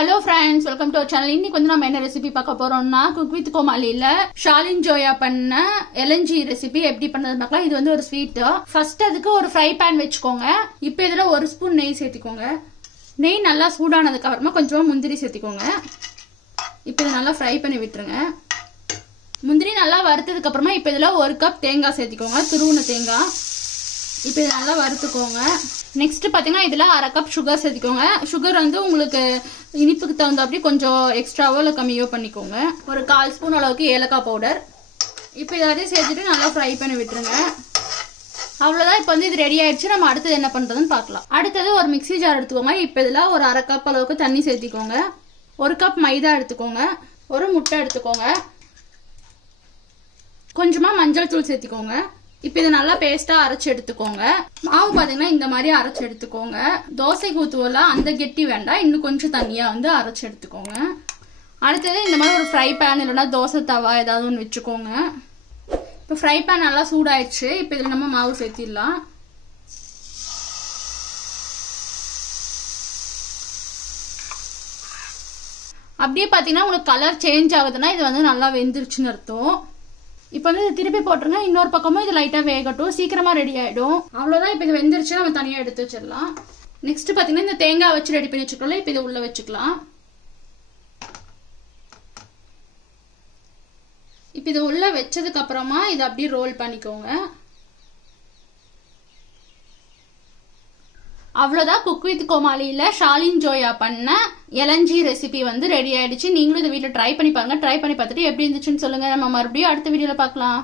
Hello friends, welcome to our channel. இன்னைக்கு வந்து நாம என்ன ரெசிபி பார்க்க போறோம்னா குக் வித் கோமாளில ஷாலின் ஜோயா பண்ண எலஞ்சி ரெசிபி எப்படி பண்றது பார்க்கலாம். இது வந்து ஒரு ஸ்வீட். ஃபர்ஸ்ட் அதுக்கு ஒரு ஃப்ரை பேன் வெச்சுக்கோங்க. இப்போ இதல 1 ஸ்பூன் நெய் சேர்த்துக்கோங்க. நெய் நல்லா சூடானதுக்கு அப்புறமா கொஞ்சமா முந்திரி சேர்த்துக்கோங்க. இப்போ இத நல்லா ஃப்ரை பண்ணி விட்டுருங்க. முந்திரி நல்லா வறுத்ததுக்கு அப்புறமா இப்போ இதல 1 கப் தேங்காய் சேர்த்துக்கோங்க. துருவுன தேங்காய். இப்போ இத நல்லா வறுத்துக்கோங்க. நெக்ஸ்ட் பாத்தீங்கன்னா இதுல 1/2 கப் சுகர் சேர்த்துக்கோங்க. சுகர் வந்து உங்களுக்கு இனிப்புக்கு தகுந்த அப்படி கொஞ்சம் எக்ஸ்ட்ராவோ இல்ல கம்மியோ பண்ணிக்கோங்க. ஒரு 1/4 ஸ்பூன் அளவுக்கு ஏலக்காய் பவுடர். இப்போ இதெல்லாம் சேர்த்துட்டு நல்லா ஃப்ரை பண்ணி விட்டுருங்க. அவ்வளவுதான். இப்போ வந்து இது ரெடி ஆயிடுச்சு. நம்ம அடுத்தது என்ன பண்றதுன்னு பார்க்கலாம். அடுத்தது ஒரு மிக்ஸி ஜார் எடுத்துக்கோங்க. இப்போ இதுல ஒரு 1/2 கப் அளவுக்கு தண்ணி சேர்த்திக்கோங்க. 1 கப் மைதா எடுத்துக்கோங்க. ஒரு முட்டை எடுத்துக்கோங்க. கொஞ்சமா மஞ்சள் தூள் சேர்த்துக்கோங்க. இப்போ இத நல்லா பேஸ்டா அரைச்சு எடுத்துக்கோங்க. மாவு பாத்தீங்கன்னா இந்த மாதிரி அரைச்சு எடுத்துக்கோங்க. தோசைக்கு ஊத்துவோல அந்த கெட்டி வேண்டாம், இன்னும் கொஞ்சம் தண்ணியா வந்து அரைச்சு எடுத்துக்கோங்க. அடுத்தது இந்த மாதிரி ஒரு ஃப்ரை பேன் இல்லைன்னா தோசை தவா ஏதாவது ஒன்று வச்சுக்கோங்க. இப்போ ஃப்ரை பேன் நல்லா சூடாயிடுச்சு. இப்போ இதுல நம்ம மாவு சேர்த்திடலாம். அப்படியே பாத்தீங்கன்னா உங்களுக்கு கலர் சேஞ்ச் ஆகுதுன்னா இது வந்து நல்லா வெந்துருச்சுன்னு அர்த்தம். இப்போ வந்து திருப்பி போட்டுருங்க. இன்னொரு பக்கமும் இது லைட்டா வேகட்டும். சீக்கிரமா ரெடி ஆயிடும். அவ்வளவுதான். இப்போ இது வெந்துருச்சு. நம்ம தனியா எடுத்து வச்சிடலாம். நெக்ஸ்ட் பாத்தீங்கன்னா இந்த தேங்காய் வச்சு ரெடி பண்ணி வச்சுக்கோல. இப்போ இதை உள்ள வச்சுக்கலாம். இப்போ இது உள்ள வச்சதுக்கு அப்புறமா இதை அப்படியே ரோல் பண்ணிக்கோங்க. அவ்வளவுதான். குக் வித் கோமாளில ஷாலின் ஜோயா பண்ண எலஞ்சி ரெசிபி வந்து ரெடி ஆயிடுச்சு. நீங்களும் இந்த வீட்ல ட்ரை பண்ணி பாருங்க. ட்ரை பண்ணி பார்த்துட்டு எப்படி இருந்துச்சுன்னு சொல்லுங்க. நம்ம மறுபடியும் அடுத்த வீடியோல பார்க்கலாம்.